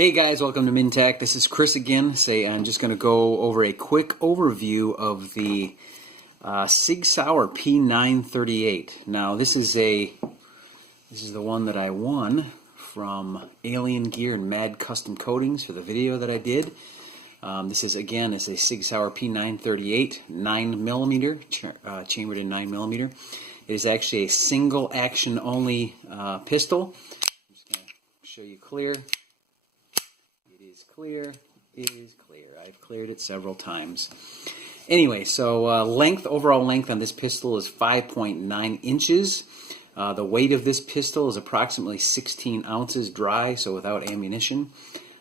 Hey guys, welcome to Mintech. This is Chris again. I'm just going to go over a quick overview of the Sig Sauer P938. Now this is the one that I won from Alien Gear and Mad Custom Coatings for the video that I did. This is again a Sig Sauer P938 9mm chambered in 9mm. It is actually a single action only pistol. I'm just going to show you clear. Clear, it is clear. I've cleared it several times. Anyway, so overall length on this pistol is 5.9 inches. The weight of this pistol is approximately 16 ounces dry, so without ammunition.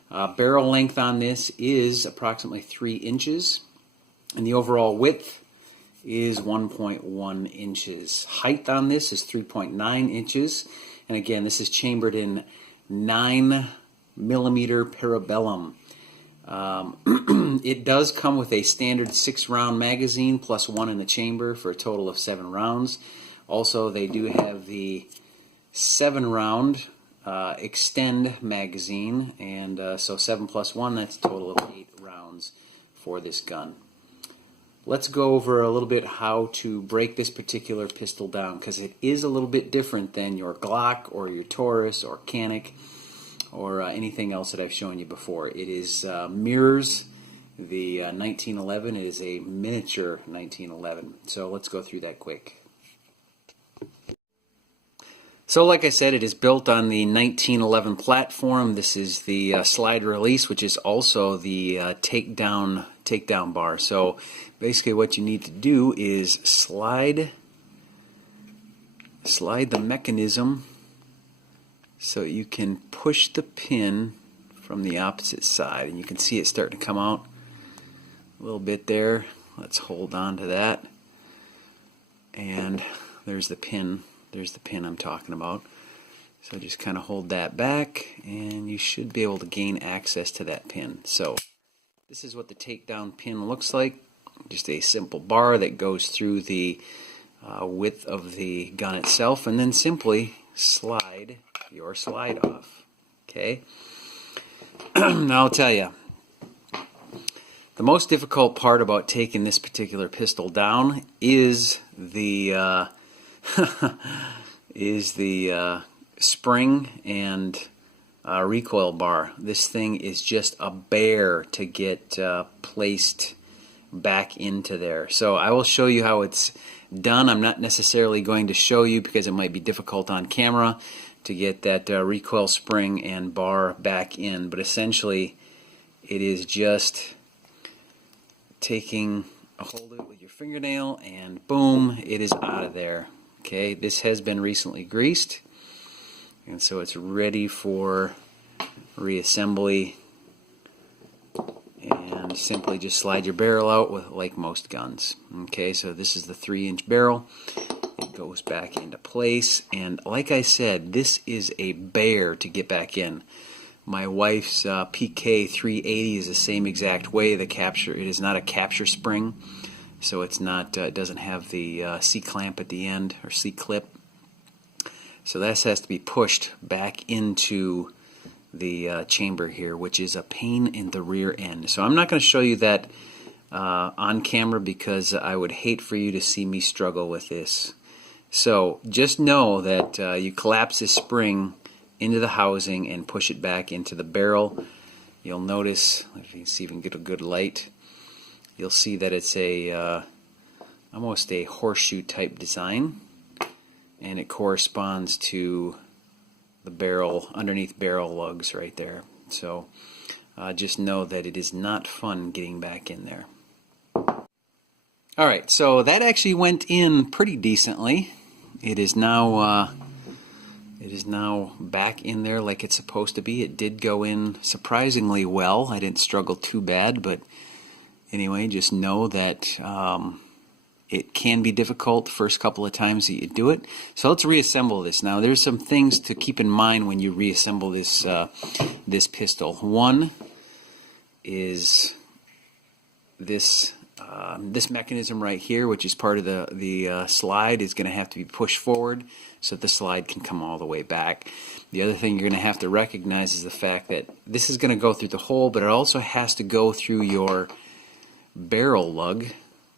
Barrel length on this is approximately 3 inches. And the overall width is 1.1 inches. Height on this is 3.9 inches. And again, this is chambered in 9mm parabellum. It does come with a standard 6-round magazine plus one in the chamber for a total of 7 rounds. Also, they do have the 7-round extend magazine, and so 7 plus 1, that's a total of 8 rounds for this gun. Let's go over a little bit how to break this particular pistol down, because it is a little bit different than your Glock or your Taurus or Canic or anything else that I've shown you before. It is mirrors the 1911. It is a miniature 1911. So let's go through that quick. So like I said, it is built on the 1911 platform. This is the slide release, which is also the takedown bar. So basically what you need to do is slide the mechanism so you can push the pin from the opposite side, and you can see it starting to come out a little bit there. Let's hold on to that, and there's the pin. There's the pin I'm talking about. So just kind of hold that back, and you should be able to gain access to that pin. So this is what the takedown pin looks like. Just a simple bar that goes through the width of the gun itself, and then simply slide your slide off. Okay. Now I'll tell you, the most difficult part about taking this particular pistol down is the spring and recoil bar. This thing is just a bear to get placed back into there. So I will show you how it's done. I'm not necessarily going to show you because it might be difficult on camera to get that recoil spring and bar back in, but essentially it is just taking a hold of it with your fingernail, and boom, it is out of there. Okay, this has been recently greased, and so it's ready for reassembly, and simply just slide your barrel out with like most guns. Okay, so this is the 3-inch barrel. It goes back into place, and like I said, this is a bear to get back in. My wife's PK380 is the same exact way. It is not a capture spring, so it's not. It doesn't have the C-clamp at the end, or C-clip. So this has to be pushed back into the chamber here, which is a pain in the rear end. So I'm not going to show you that on camera because I would hate for you to see me struggle with this. So just know that you collapse this spring into the housing and push it back into the barrel. You'll notice, if you can see, even get a good light, you'll see that it's a almost a horseshoe type design, and it corresponds to the barrel, underneath barrel lugs right there. So just know that it is not fun getting back in there. Alright, so that actually went in pretty decently. It is now back in there like it's supposed to be. It did go in surprisingly well. I didn't struggle too bad, but anyway, just know that it can be difficult the first couple of times that you do it. So let's reassemble this. Now there's some things to keep in mind when you reassemble this this pistol. One is this this mechanism right here, which is part of the slide, is going to have to be pushed forward so that the slide can come all the way back. The other thing you're going to have to recognize is the fact that this is going to go through the hole, but it also has to go through your barrel lug,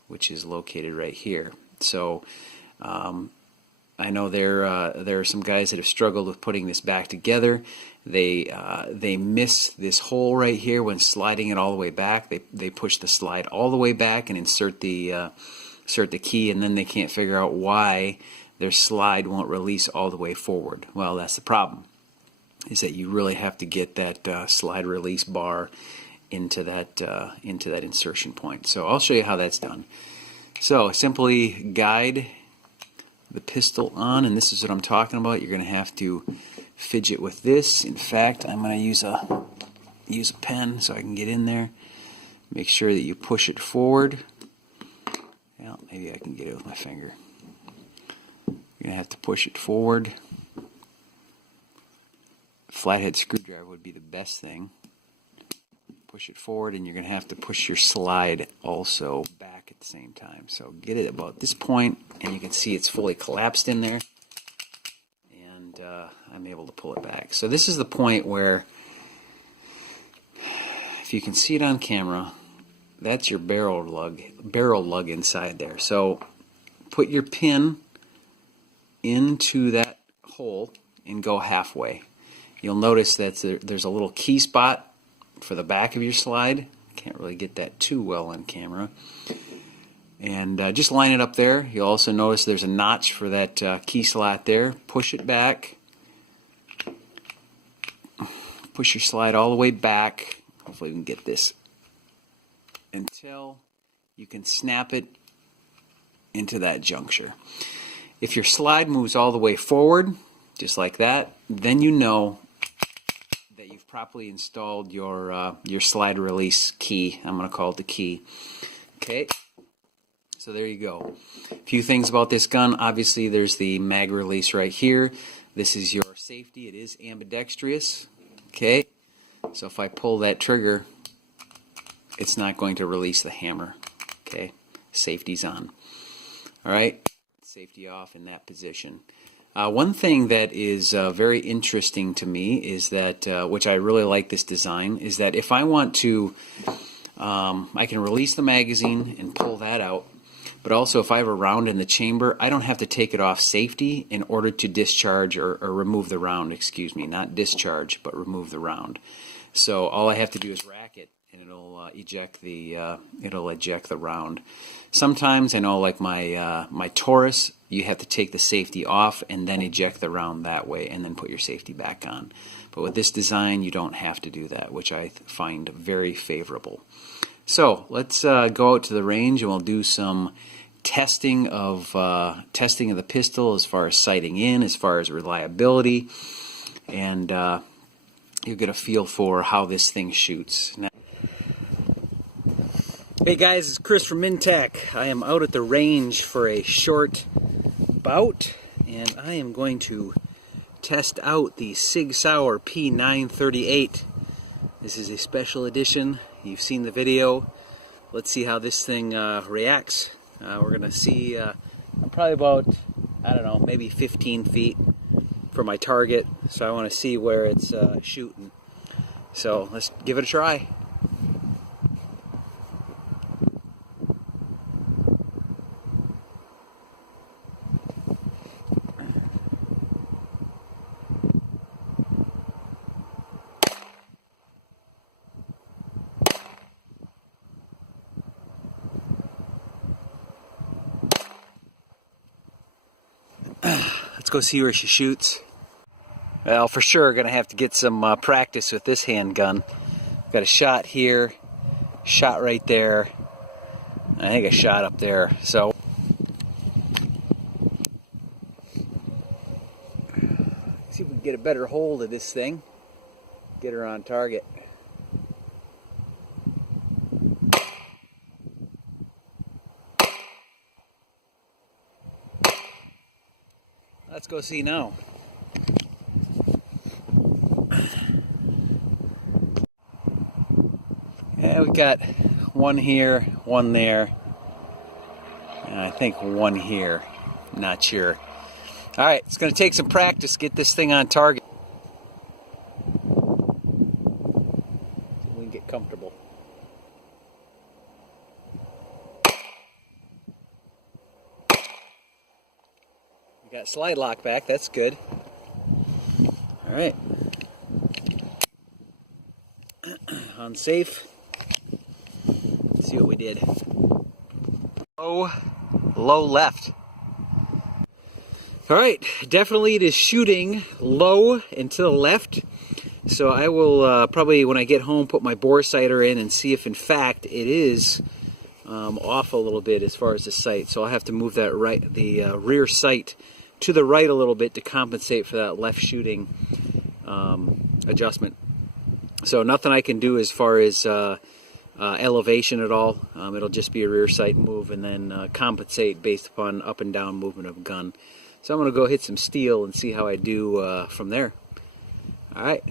which is located right here. So I know there are some guys that have struggled with putting this back together. They miss this hole right here when sliding it all the way back. They push the slide all the way back and insert the key, and then they can't figure out why their slide won't release all the way forward. Well, that's the problem, is that you really have to get that slide release bar into that insertion point. So I'll show you how that's done. So simply guide the pistol on, and this is what I'm talking about. You're going to have to fidget with this. In fact, I'm going to use a pen so I can get in there. Make sure that you push it forward. Well, maybe I can get it with my finger. You're going to have to push it forward. Flathead screwdriver would be the best thing. Push it forward, and you're going to have to push your slide also back at the same time. So get it about this point, and you can see it's fully collapsed in there, and I'm able to pull it back. So this is the point where, if you can see it on camera, that's your barrel lug inside there. So put your pin into that hole and go halfway. You'll notice that there's a little key spot for the back of your slide. Can't really get that too well on camera. And just line it up there. You'll also notice there's a notch for that key slot there. Push it back. Push your slide all the way back. Hopefully we can get this until you can snap it into that juncture. If your slide moves all the way forward, just like that, then you know that you've properly installed your slide release key. I'm going to call it the key. Okay, so there you go. A few things about this gun. Obviously, there's the mag release right here. This is your safety. It is ambidextrous. Okay, so if I pull that trigger, it's not going to release the hammer. Okay, safety's on. All right, safety off in that position. One thing that is very interesting to me is that, which I really like this design, is that if I want to, I can release the magazine and pull that out, but also if I have a round in the chamber, I don't have to take it off safety in order to discharge or remove the round, excuse me, not discharge, but remove the round. So all I have to do is rack it, and it'll eject the round. Sometimes I know, like my Taurus, you have to take the safety off and then eject the round that way, and then put your safety back on. But with this design, you don't have to do that, which I find very favorable. So let's go out to the range, and we'll do some testing of the pistol as far as sighting in, as far as reliability, and you'll get a feel for how this thing shoots. Now, hey guys, it's Chris from Mintech. I am out at the range for a short bout, and I am going to test out the Sig Sauer P938. This is a special edition. You've seen the video. Let's see how this thing reacts. We're going to see probably about, I don't know, maybe 15 feet for my target. So I want to see where it's shooting. So let's give it a try. Let's go see where she shoots. Well, for sure, going to have to get some practice with this handgun. Got a shot here, shot right there. I think a shot up there. So, see if we can get a better hold of this thing. Get her on target. Let's go see now. Yeah, we got one here, one there, and I think one here. Not sure. All right, it's going to take some practice to get this thing on target. So we can get comfortable. We got slide lock back, that's good. All right. On safe. Let's see what we did. Low left. All right, definitely it is shooting low and to the left. So I will probably, when I get home, put my bore sighter in and see if in fact it is off a little bit as far as the sight. So I'll have to move that rear sight to the right a little bit to compensate for that left shooting adjustment. So nothing I can do as far as elevation at all. It'll just be a rear sight move and then compensate based upon up and down movement of gun. So I'm going to go hit some steel and see how I do from there. All right.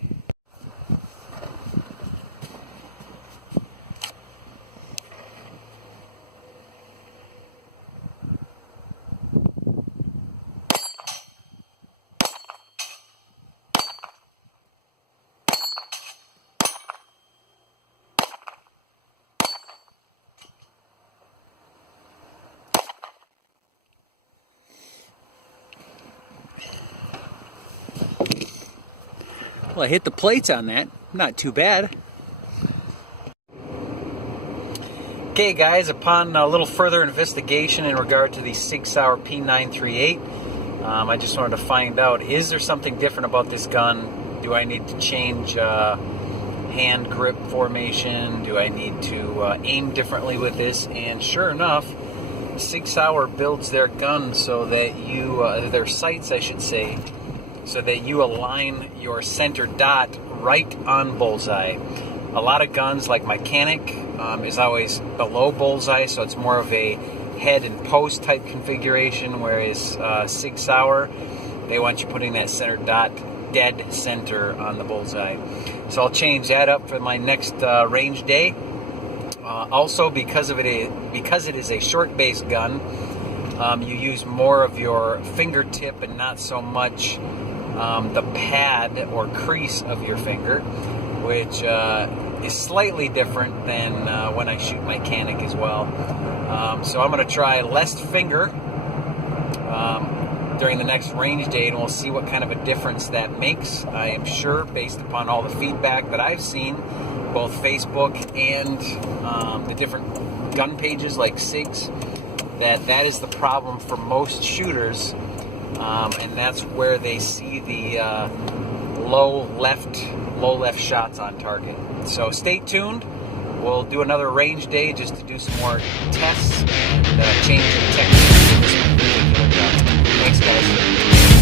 Well, I hit the plates on that. Not too bad. Okay, guys, upon a little further investigation in regard to the Sig Sauer P938, I just wanted to find out, is there something different about this gun? Do I need to change hand grip formation? Do I need to aim differently with this? And sure enough, Sig Sauer builds their guns so that you, their sights I should say, so that you align your center dot right on bullseye. A lot of guns, like my Canic, is always below bullseye, so it's more of a head and post type configuration, whereas Sig Sauer, they want you putting that center dot dead center on the bullseye. So I'll change that up for my next range day. Also, because it is a short base gun, you use more of your fingertip and not so much the pad or crease of your finger, which is slightly different than when I shoot my Canic as well. So I'm going to try less finger during the next range day, and we'll see what kind of a difference that makes. I am sure, based upon all the feedback that I've seen, both Facebook and the different gun pages like SIG's, that is the problem for most shooters. And that's where they see the low left shots on target. So stay tuned. We'll do another range day just to do some more tests and change the techniques in this particular gun. Thanks, guys.